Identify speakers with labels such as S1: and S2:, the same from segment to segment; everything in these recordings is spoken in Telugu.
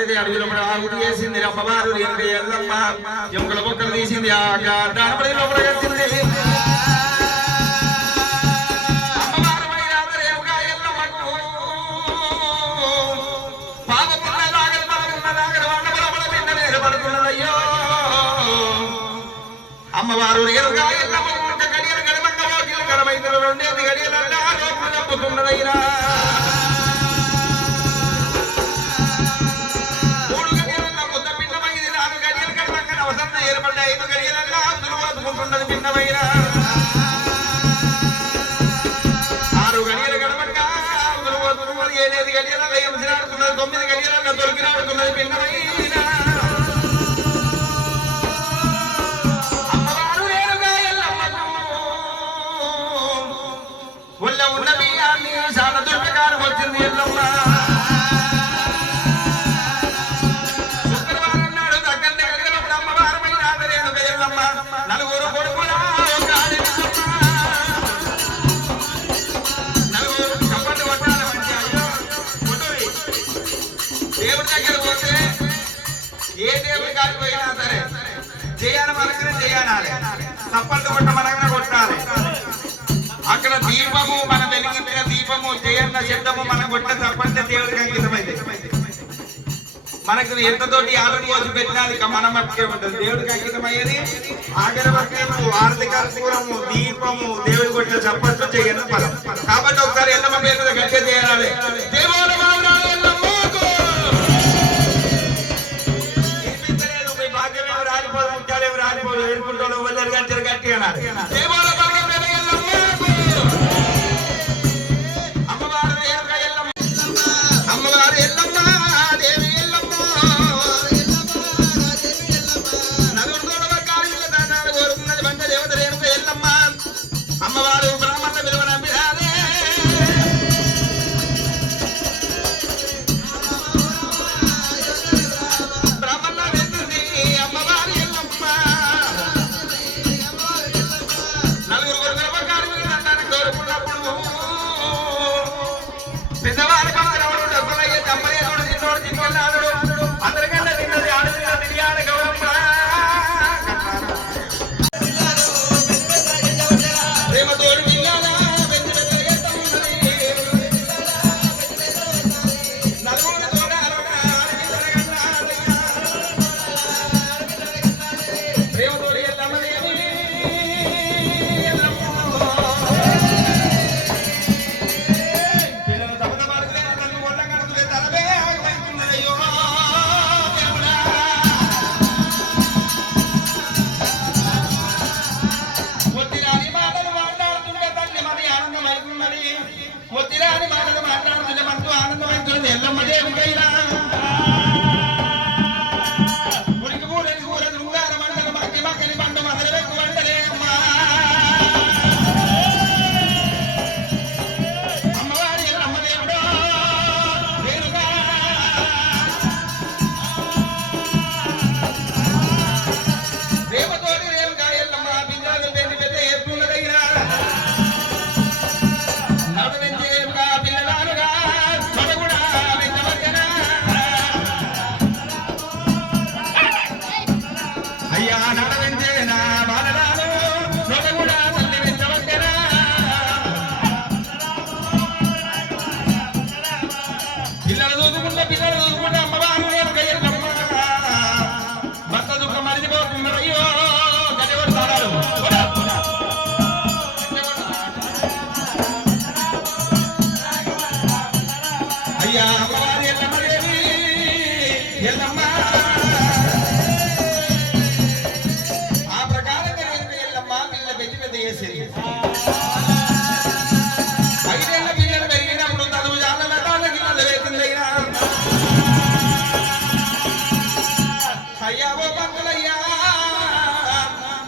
S1: ఎనిమిది అడుగులు కూడా ఆగుడు చేసింది అమ్మవారు ఎనిమిది ఎల్లమ్మ. ఎముకల బొక్కలు తీసింది ఆ దానపడి లోపల కట్టింది. అమ్మవారు రేరుగా ఎల్లమ్మ గడియలు గడమండ గడమైతులు రెండేది గడియలు అన్నారు ఉన్నది భిన్నమైన. ఆరు గడియల గడపక ఏడేది గడియల తొమ్మిది గడియల తొలికి రాడుకున్నది భిన్నమైన చప్పట్లు కొట్టమనగానే కొట్టాలి. అక్కడ దీపము మన వెలిగించిన దీపము చేయన్న శబ్దము మనం కొట్ట చప్పట్ల దేవుడికి అంకితమైంది. మనకు ఎంతతోటి ఆరోగ్య వచ్చి పెట్టినాక మన మట్టుకే ఉంటుంది. దేవుడికి అంకితమయ్యేది ఆగరవక్రము ఆర్థిక దీపము దేవుడి కొట్టిన చప్పట్లు చేయను ఫలం. కాబట్టి ఒకసారి ఎంతమంది ఎంత గట్టిగా చేయాలి. ఏడుకుంటాడు వదిలేరు కానీ తిరగట్టి అన్నారు. ஐயா நடந்து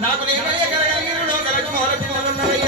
S1: నాకు నేనయ్య కలగలిగిన కలగ మొదల పిల్లలున్నారయ్యా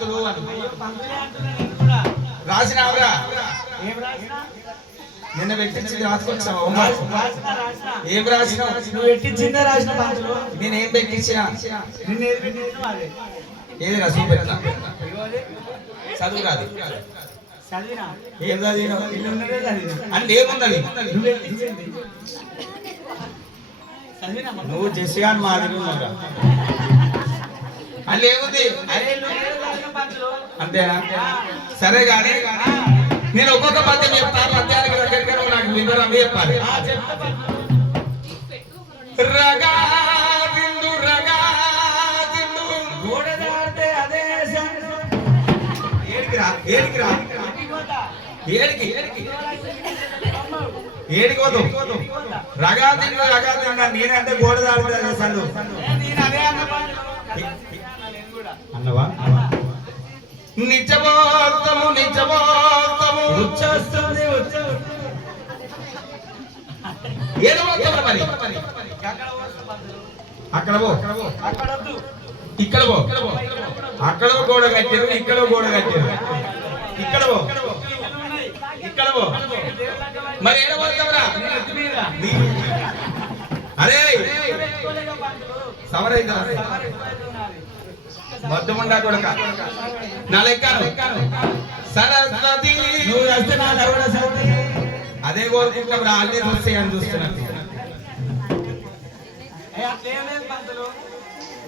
S1: పంతులు అని. రాసినావురా
S2: రాసినా?
S1: నిన్న పెట్టించి రాసుకొచ్చావా?
S2: రాసినా రాసినా
S1: ఏం రాసినావు?
S2: నువ్వు రాసిన పంతులు.
S1: నేనేం పెట్టించినా?
S2: ఏది పెట్టిందో అదే.
S1: ఏది రా చూపెట్టినా
S2: ఇగో అది.
S1: చదువు
S2: చదివినా?
S1: ఏం
S2: చదివినా?
S1: అంటే
S2: నువ్వు
S1: జెస్సిగాన్ మాదిరి ఉన్నావురా. అంటే ఏముంది?
S2: అరే
S1: అంతేనా? సరే కానీ నేను ఒక్కొక్క పద్యం చెప్తాను పద్యానికి దగ్గరికి నాకు వివరం చెప్పాలి. రగా
S2: అదే
S1: ఏడికి రా ఏడికి రా? ఏడికి? ఏడికి రగా తిండు రగా తిండు నేనంటే గోడ దాడుతుంది అసలు. అన్నవా? నిజమోత్తము నిజమోత్తము
S2: వచ్చేస్తుంది
S1: అక్కడ పో. ఇక్కడ పో. అక్కడ గోడ కట్టారు ఇక్కడ గోడ కట్టారు. ఇక్కడ పో. ఇక్కడ పో. మరి ఏడ పోతావురా? నీ- అరే! సమరైందా మద్దుమండా కొడక. నా లెక్కను సరస్వతి.
S2: నువ్వు వస్తే నా ఎవడ సౌతి
S1: అదే కోరుకుంటాం రా అన్నీ చూస్తే అని చూస్తున్నట్టు
S2: అట్లేం లేదు పంతులు.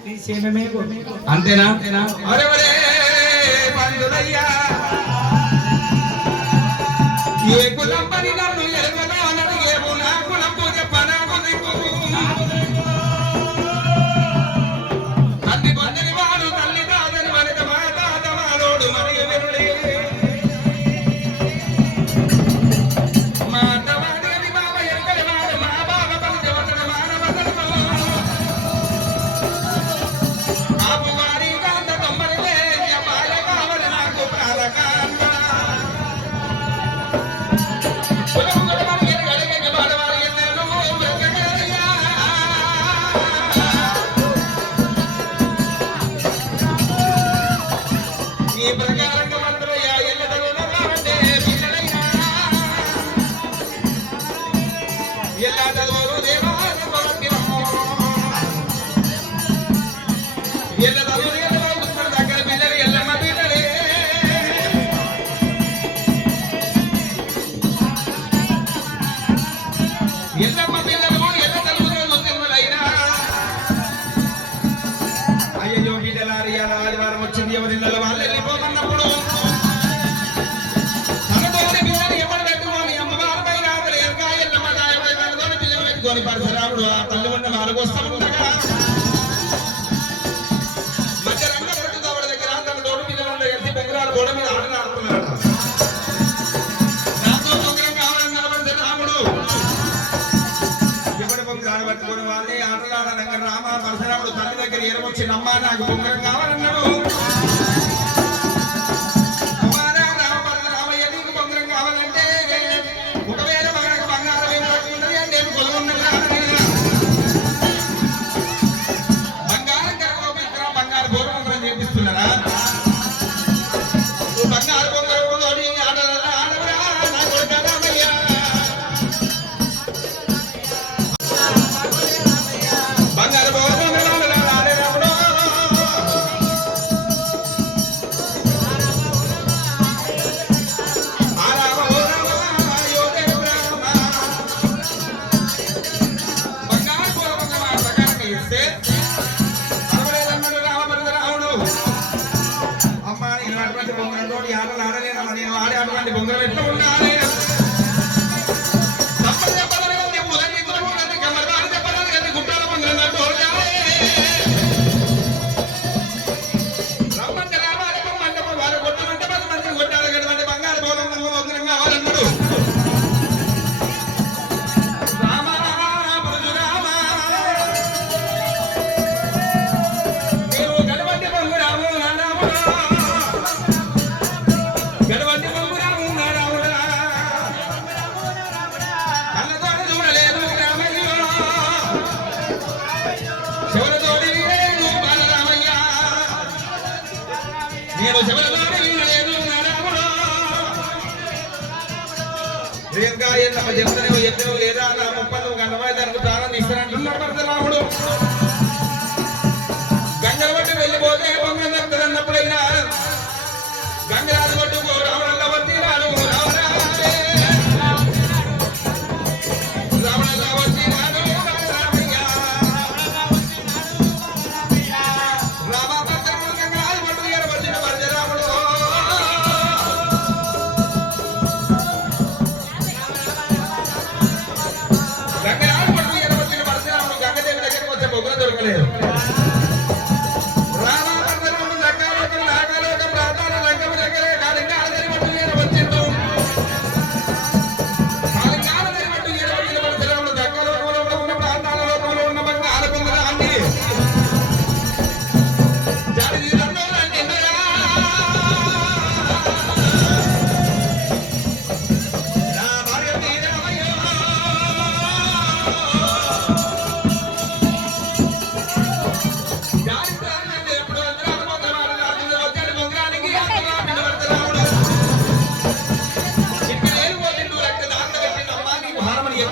S2: నీ క్షేమమే కోరుకో.
S1: అంతేనా? అంతేనా అరే ఏ కులం పని నన్ను ఎరగదా? పిల్లలు పరశురాముడు ఆ తల్లి ఉన్న నాలుగు వస్తాముండగా మధ్య రంగపట్టు దగ్గర. తన తోడు పిల్లలు కలిసి బెంగరాలు గోడ మీద ఆటలు ఆడుతున్నారట నాతో బొంగరం కావాలని నిలబడితే రాముడు. ఎవరి బొంగరాలు పట్టుకొని వాళ్ళే ఆటలు రామ పరశురాముడు తల్లి దగ్గర ఏరవచ్చి నమ్మ నాకు బొంగరం కావాలన్నాడు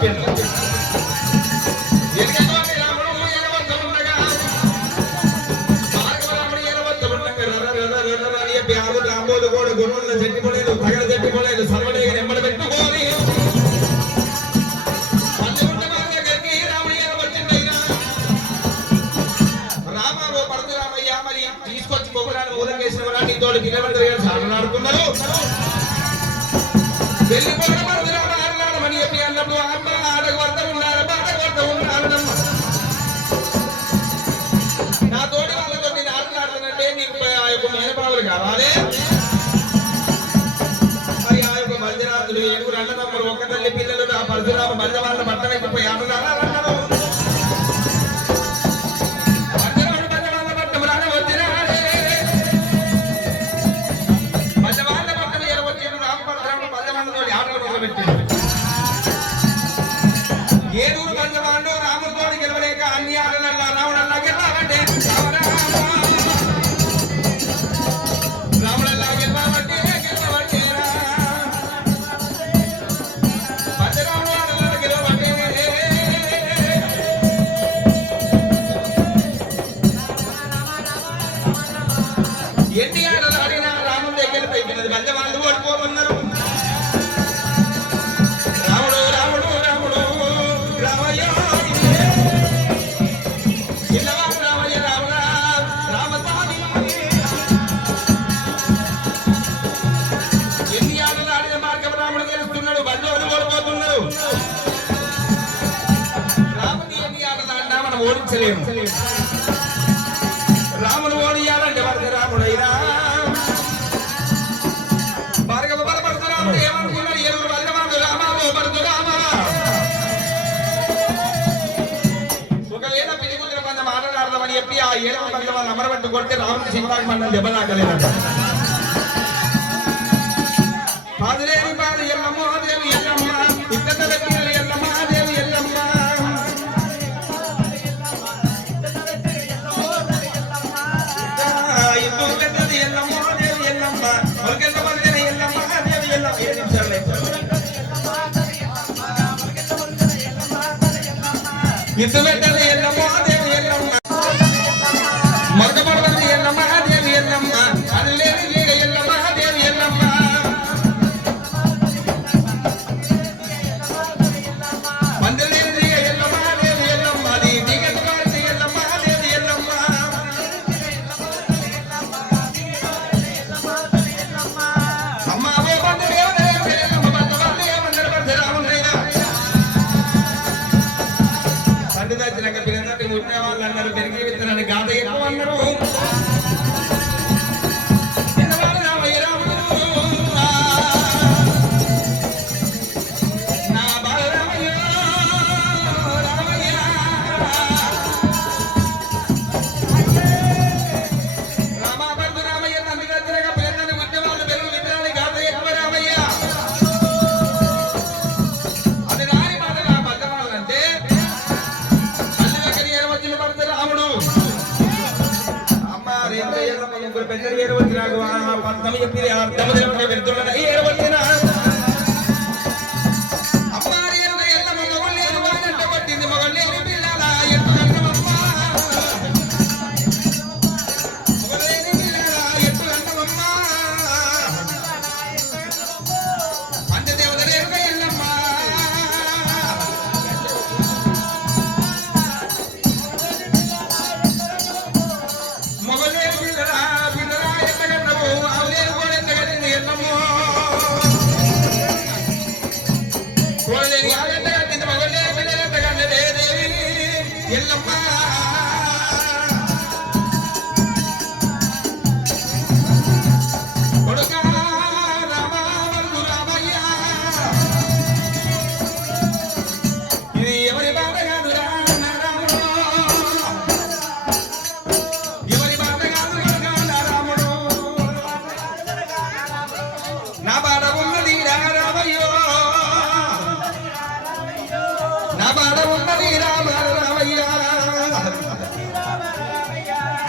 S1: 变成 యాభై కొడితే రాముడు సీతాకి మన దెబ్బ తాకలేదంట పాదులేని పాదు ఎల్లమ్మదేవి ఎల్లమ్మ ఇద్దరు దగ్గర ఎల్లమ్మదేవి ఎల్లమ్మ. ఇద్దరు పెద్దది ఎల్లమ్మదేవి ఎల్లమ్మ. మరికెంత మంది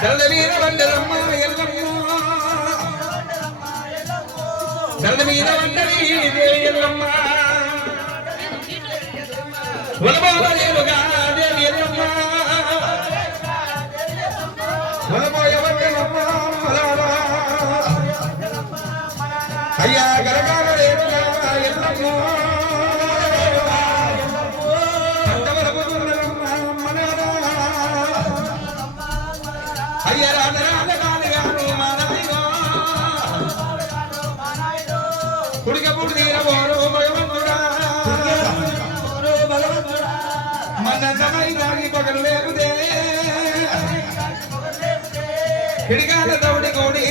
S1: దళ మీద వండరమ్మ ఎల్లమ్మ. దళ మీద వండరి దేవి ఎల్లమ్మ. ఉలబోలేలుగా ಹಿಡಿಗಾಲ ದೌಡಿ ಗೌಡಿ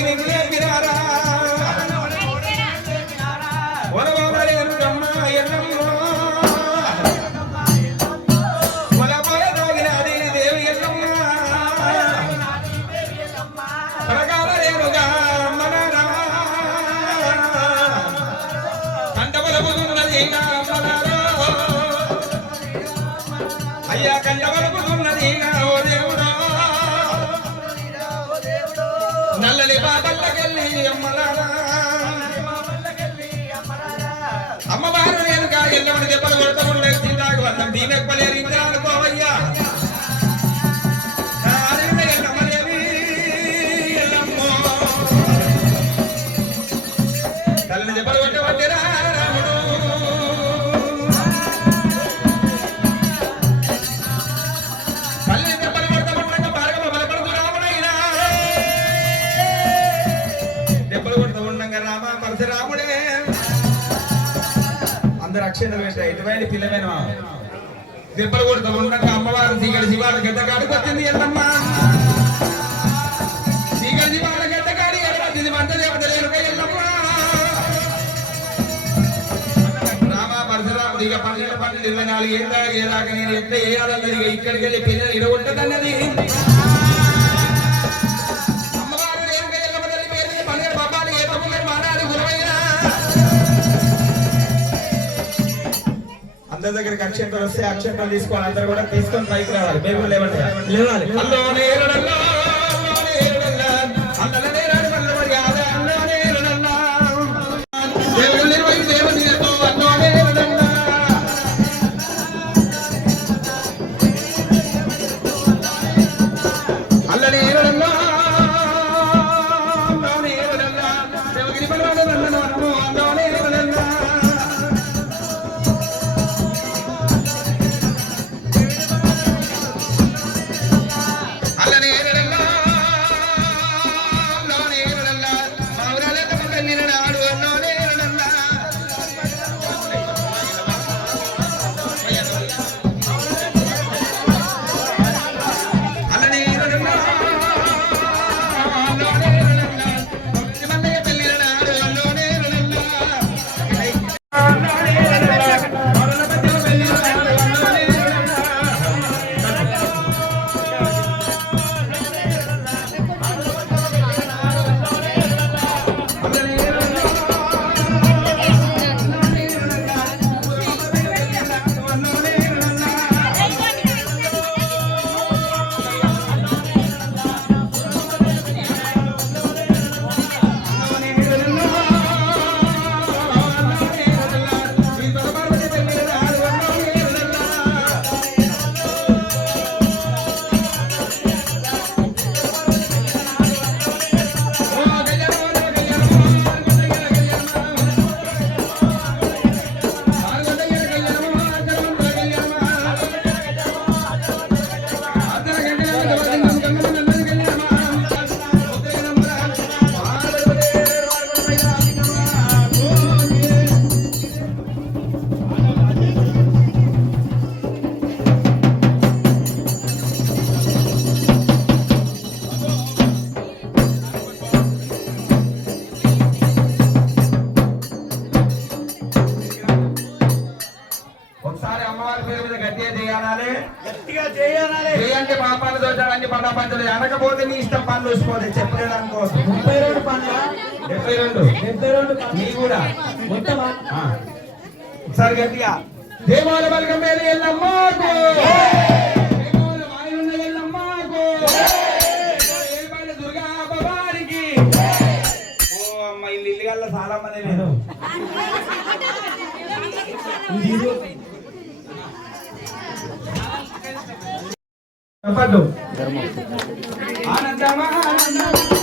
S1: అన్నం దీనెక్కలేరు ఇంకా అనుకోవయ్యా తల్లిని దెబ్బలు కొట్టవట్టిరా రాముడు. తల్లిని దెబ్బలు కొడతామంటే రాముడైనా. దెబ్బలు కొడుతూ ఉండంగా రామ పరశురాముడే అందరు అక్షరం వేట ఇటువంటి పిల్లమైన. దెబ్బలు కొడుతూ ఉండగా అమ్మవారు సీగల శివాల గడ్డ కాడికి వచ్చింది ఎల్లమ్మ. సీగల శివాల గడ్డ కాడి వచ్చింది మంట దేవత లేరు ఎల్లమ్మ. రామ పరశురాముడు ఇక పన్నెండు పన్నెండు ఇరవై నాలుగు ఏళ్ళ ఏదాక నేను ఎట్లా వేయాలన్నది ఇక ఇక్కడికి వెళ్ళి పిల్లలు ఇడగొట్టదన్నది. అందరి దగ్గరికి అక్షంతలు వస్తే అక్షంతలు తీసుకోవాలి. అందరు కూడా తీసుకొని పైకి రావాలి. బేగులు లేవండి.
S2: లేవాలి.
S1: చెప్పలేదు అనుకో
S2: ముప్పై రెండు పండ్ల
S1: డెబ్బై రెండు.
S2: డెబ్బై రెండు
S1: నీ కూడా.
S2: మొత్తమా
S1: ఆ. ఒకసారి గట్టిగా. దేవాల బలగం మీద ఎల్లమ్మకు చాలా మంది నేను. చెప్పండు. ఆనందమా ఆనందమా